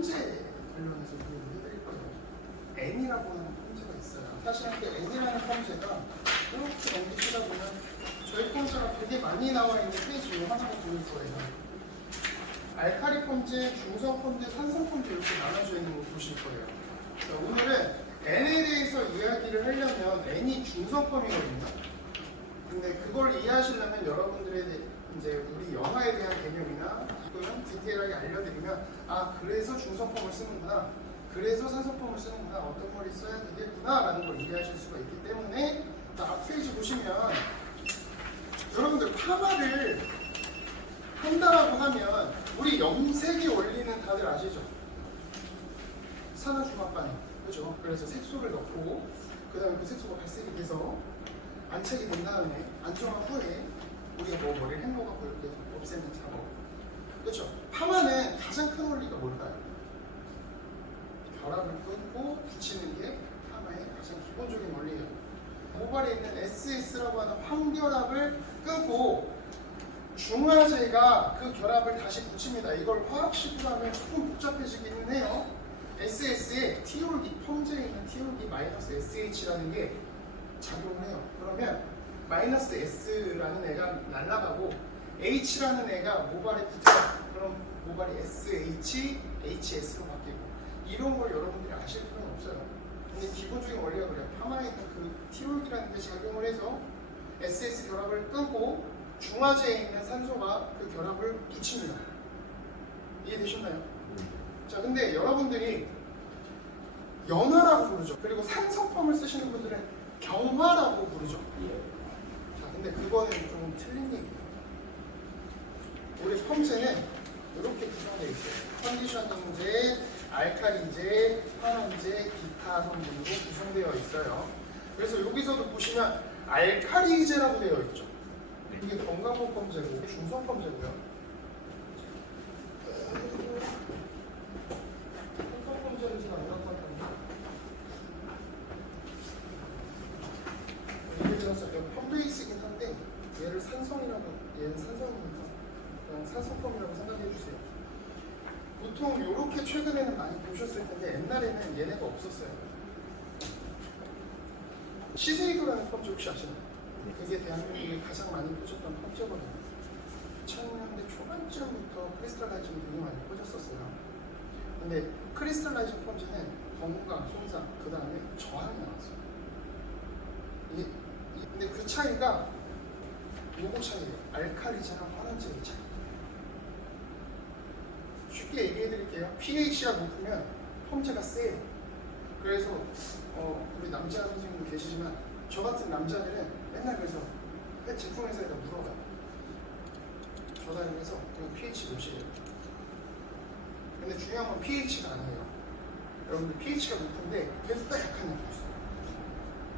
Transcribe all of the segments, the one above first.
폰제 관련해서 교육을 해드릴 거예요. N이라고 하는 폰제가 있어요. 사실 그 N이라는 폰제가 이렇게 넘기시다 보면 저희 폰제가 되게 많이 나와 있는 페이지 중 하나가 보일 거예요. 알카리 폰제, 중성 폰제, 산성 폰제 이렇게 나눠져 있는 거 보실 거예요. 자, 오늘은 N에 대해서 이야기를 하려면 N이 중성펌이거든요. 근데 그걸 이해하시려면 여러분들의 이제 우리 연화에 대한 개념이나 또는 디테일하게 알려드리면 아 그래서 중성펌을 쓰는구나, 그래서 산성펌을 쓰는구나, 어떤 걸 써야 되겠구나 라는 걸 이해하실 수가 있기 때문에 앞 페이지 보시면 여러분들 파마를 한다라고 하면 우리 염색의 원리는 다들 아시죠? 산화중합반응, 그죠? 그래서 색소를 넣고 그 다음에 그 색소가 발색이 돼서 안착이 된 다음에 안정화 후에 우리가 뭐 머리를 헹궈갖고 이렇게 없애는 작업, 그렇죠? 파마는 가장 큰 원리가 뭘까요? 결합을 끊고 붙이는 게 파마의 가장 기본적인 원리예요. 모발에 있는 SS라고 하는 황결합을 끊고 중화제가 그 결합을 다시 붙입니다. 이걸 화학식으로 하면 조금 복잡해지기는 해요. SS에 티올기, 펌제에 있는 티올기 마이너스 SH라는 게 작용을 해요. 그러면 마이너스 S라는 애가 날아가고 H라는 애가 모발에 붙어요. 그럼 모발이 SH, HS로 바뀌고 이런 걸 여러분들이 아실 필요는 없어요. 근데 기본적인 원리가 그래요. 파마에 있는 그 티올기라는 게 작용을 해서 SS 결합을 끊고 중화제에 있는 산소가 그 결합을 붙입니다. 이해되셨나요? 자, 근데 여러분들이 연화라고 부르죠. 그리고 산성펌을 쓰시는 분들은 경화라고 부르죠. 자, 근데 그거는 좀 틀린 얘기예요. 우리 펌제는 이렇게 구성되어 있어요. 컨디셔닝제, 알칼리제, 환원제, 기타 성분으로 구성되어 있어요. 그래서 여기서도 보시면 알칼리제라고 되어 있죠. 이게 건강본 펌제고 중성 펌제고요. 중성 펌제는 제가 안 갖고 왔거든요. 예를 들어서 펌베이스이긴 한데 얘를 산성이라고, 얘는 산성이니까 그냥 산성펌이라고 생각해 주세요. 보통 이렇게 최근에는 많이 보셨을 텐데 옛날에는 얘네가 없었어요. 시세이도라는 펌제 혹시 아시나요? 그게 대한민국에 가장 많이 퍼졌던 펌제거든요. 2000년대 초반쯤부터 크리스탈라이징이 되게 많이 퍼졌었어요. 근데 크리스탈라이징 펌제는 건강, 손상, 그 다음에 저항이 나왔어요. 근데 그 차이가 요거 차이예요. 알칼리제랑 환원제의 차이. 쉽게 얘기해 드릴게요. pH가 높으면 펌제가 세요. 그래서 우리 남자 선생님도 계시지만 저 같은 남자들은 맨날 그래서 제품 회사에다 물어봐요. 전화를 해서 pH 몇이에요? 근데 중요한 건 pH가 아니에요. 여러분들 pH가 높은데 계속 딱 약한 느낌이 있어요.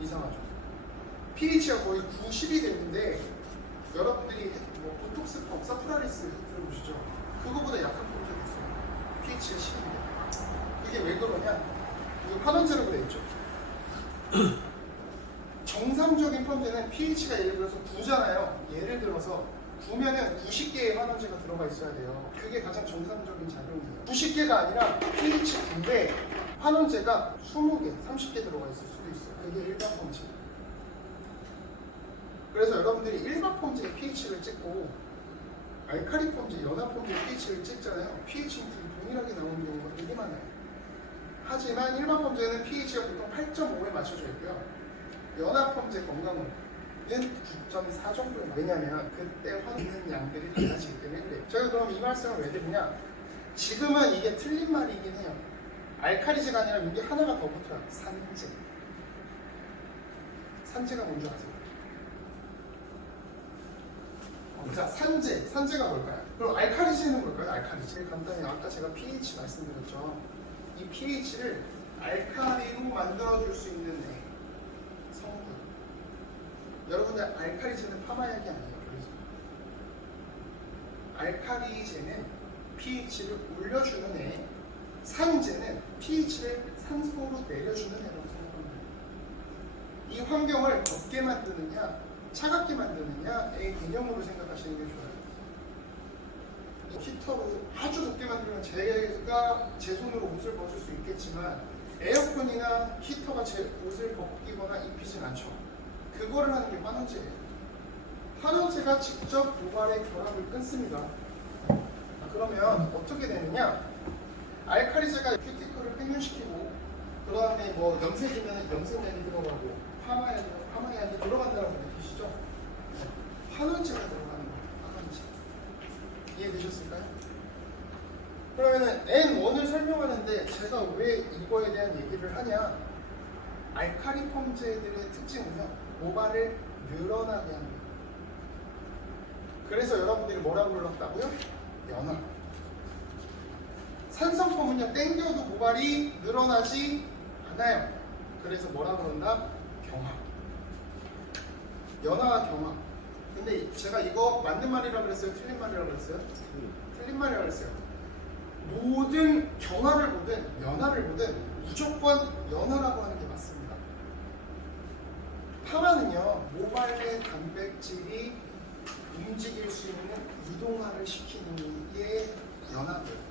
이상하죠? pH가 거의 90이 되는데 여러분들이 뭐 보톡스 펌, 사프라리스 들어보시죠? 그거보다 약한 펌제도 있어요. pH가 10인데 그게 왜 그러냐? 이거 환원제라고 되어 있죠. 정상적인 펌제는 pH가 예를 들어서 9잖아요. 예를 들어서 9면은 90개의 환원제가 들어가 있어야 돼요. 그게 가장 정상적인 작용이에요. 90개가 아니라 pH 9배 환원제가 20개, 30개 들어가 있을 수도 있어요. 그게 일반 펌제. 그래서 여러분들이 일반 펌제의 pH를 찍고 알칼리 펌제, 연화 펌제 pH를 찍잖아요. pH 인풋이 동일하게 나오는 경우가 되게 많아요. 하지만 일반 펌제는 pH가 보통 8.5에 맞춰져 있고요. 연화 펌제 건강은 9.4 정도에 왜냐면 그때 환는 양들이 달라지기 때문에 그래요. 제가 그럼 이 말씀을 왜 드리냐? 지금은 이게 틀린 말이긴 해요. 알칼리제가 아니라 여기 하나가 더 붙어요. 산제. 산제가 뭔지 아세요? 자, 산제가 뭘까요? 그럼 알칼리제는 뭘까요? 알칼리제 간단히 아까 제가 pH 말씀드렸죠. 이 pH를 알칼리로 만들어줄 수 있는 성분. 여러분들 알칼리제는 파마약이 아니에요. 그래서 알칼리제는 pH를 올려주는 애, 산제는 pH를 산소로 내려주는 애라고 생각합니다. 이 환경을 덥게 만드느냐 차갑게 만드느냐의 개념으로 생각하시는 게 좋아요. 이 히터로 아주 덥게 만들면 제 손으로 옷을 벗을 수 있겠지만 에어컨이나 히터가 제 옷을 벗기거나 입히진 않죠. 그거를 하는 게 환원제예요. 환원제가 직접 모발의 결합을 끊습니다. 그러면 어떻게 되느냐? 알칼리제가 큐티클을 팽윤시키고 그 다음에 뭐 염색이면 염색약이 들어가고 파마약이면 파마약이 들어간다는 걸 느끼시죠? 환원제가 들어가는 거예요. 환원제. 이해되셨을까요? 그러면은 N1을 설명하는데 제가 왜 이거에 대한 얘기를 하냐? 알칼리 펌제들의 특징은요, 모발을 늘어나게 합니다. 그래서 여러분들이 뭐라고 불렀다고요? 연화. 산성펌은요, 땡겨도 모발이 늘어나지 않아요. 그래서 뭐라고 그런다? 경화. 연화와 경화. 근데 제가 이거 맞는 말이라고 그랬어요? 틀린 말이라고 그랬어요? 틀린 말이라고 그랬어요. 모든 경화를 보든 연화를 보든 무조건 연화라고 하는 게 맞습니다. 파마는요, 모발 내 단백질이 움직일 수 있는 이동화를 시키는 게 연화고요.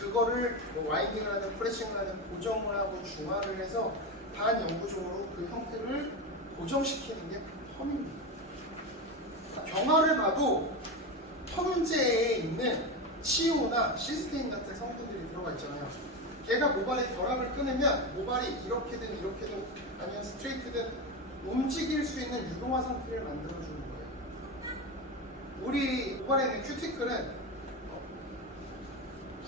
그거를 뭐 와인딩을 하든 프레싱을 하든 고정을 하고 중화를 해서 반영구적으로 그 형태를 고정시키는 게 펌입니다. 경화를 봐도 펌제에 있는 치오나 시스테인 같은 성분들이 들어가 있잖아요. 걔가 모발의 결합을 끊으면 모발이 이렇게든 이렇게든 아니면 스트레이트든 움직일 수 있는 유동화 상태를 만들어주는 거예요. 우리 모발에 있는 큐티클은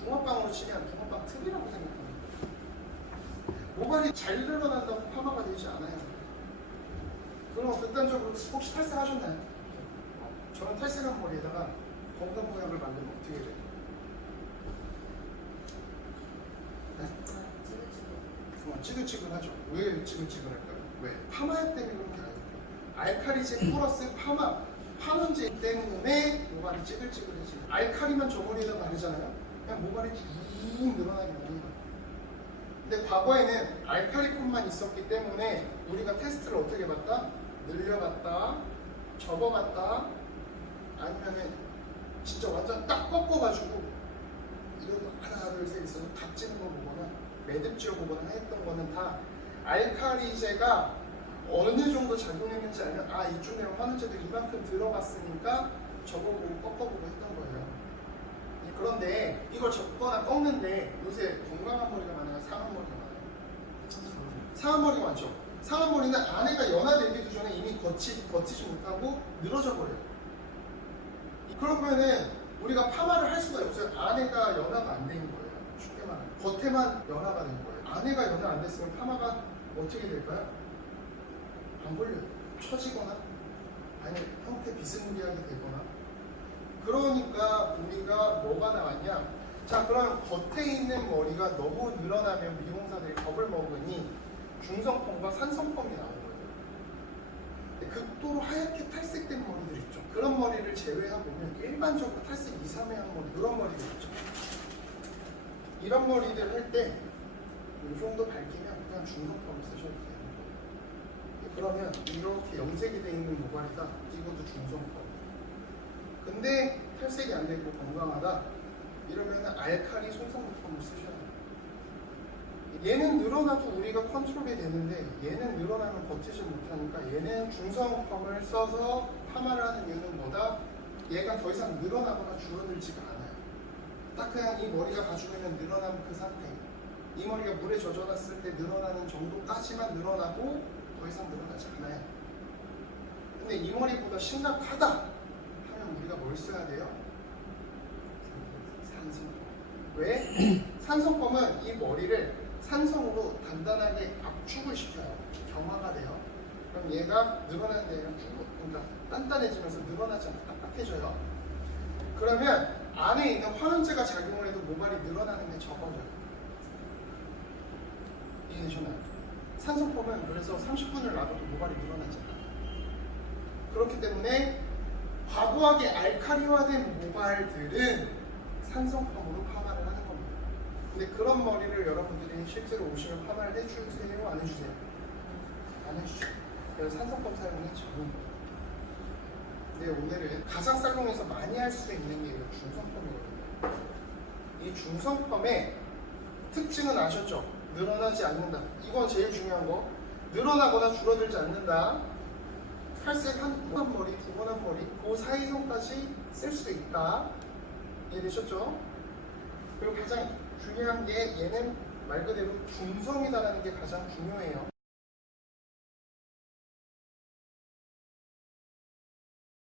붕어빵으로 치면 붕어빵 틀이라고 생각합니다. 모발이 잘 늘어난다고 파마가 되지 않아요. 그럼 극단적으로 혹시 탈색하셨나요? 저는 탈색한 머리에다가 건강 모양을 만들면 어떻게 돼요? 네? 찌글찌글하죠. 왜 찌글찌글할까요? 왜? 파마약 때문에 그런 게 아니에요. 알칼리제 플러스 환원제 때문에 모발이 찌글찌글해지고 알칼리만 저 머리에다 바르잖아요. 그냥 모발이 쭉 늘어나게 됩니다. 근데 과거에는 알칼리콘만 있었기 때문에 우리가 테스트를 어떻게 봤다? 늘려봤다, 접어봤다, 아니면은 진짜 완전 딱 꺾어가지고 이러고 하나 둘 셋 있어서 각지는 거 보거나 매듭지어 보거나 했던 거는 다 알칼리제가 어느 정도 작용했는지 알면 아 이쪽 내용 환원제도 이만큼 들어갔으니까 접어보고 꺾어보고 했던 거예요. 그런데 이걸 접거나 꺾는데 요새 건강한 머리가 많아요? 상한 머리가 많아요? 상한 머리가 많죠? 상한 머리는 안에가 연화되기도 전에 이미 버티지 못하고 늘어져 버려요. 그러면은 우리가 파마를 할 수가 없어요. 안에가 연화가 안 된 거예요. 쉽게 말하면 겉에만 연화가 된 거예요. 안에가 연화 안 됐으면 파마가 어떻게 될까요? 안 걸려요. 처지거나 아니면 형태 비스무리하게 되거나. 그러니까 우리가 뭐가 나왔냐? 자, 그럼 겉에 있는 머리가 너무 늘어나면 미용사들이 겁을 먹으니 중성펌과 산성펌이 나온 거예요. 극도로 하얗게 탈색된 머리들 있죠. 그런 머리를 제외하고는 일반적으로 탈색 2, 3회 한 머리, 이런 머리들 있죠. 이런 머리들 할 때 이 정도 밝히면 그냥 중성펌을 쓰셔도 돼요. 그러면 이렇게 염색이 되어 있는 모발이다. 이것도 중성펌. 근데 탈색이 안 되고 건강하다. 이러면 알칼리 손상품을 쓰셔야 돼요. 얘는 늘어나도 우리가 컨트롤이 되는데 얘는 늘어나면 버티지 못하니까 얘는 중성펌을 써서 파마를 하는 이유는 뭐다? 얘가 더 이상 늘어나거나 줄어들지가 않아요. 딱 그냥 이 머리가 가지고 있는 늘어난 그 상태, 이 머리가 물에 젖어놨을 때 늘어나는 정도까지만 늘어나고 더 이상 늘어나지 않아요. 근데 이 머리보다 심각하다 하면 우리가 뭘 써야 돼요? 산성펌. 왜? 산성펌은 이 머리를 산성으로 단단하게 압축을 시켜요. 경화가 돼요. 그럼 얘가 늘어나는 데 아니라 그러니까 단단해지면서 늘어나지 않고 딱딱해져요. 그러면 안에 있는 환원제가 작용을 해도 모발이 늘어나는 게 적어져요. 이해되셨나요? 산성펌은 그래서 30분을 놔둬도 모발이 늘어나지 않아요. 그렇기 때문에 과도하게 알칼리화된 모발들은 산성펌으로 파마를 하는 겁니다. 근데 그런 머리를 여러분들이 실제로 오시면 파마를 해주세요? 안 해주세요? 안 해주죠. 그래서 산성펌 사용이 적은 거예요. 네, 오늘은 가장 살롱에서 많이 할 수 있는 게 중성펌이거든요. 이 중성펌의 특징은 아셨죠? 늘어나지 않는다. 이건 제일 중요한 거. 늘어나거나 줄어들지 않는다. 탈색 한 머리, 두 번 한 머리, 그 사이선까지 쓸 수 있다. 이해되셨죠? 그리고 가장 중요한 게 얘는 말 그대로 중성이다라는 게 가장 중요해요.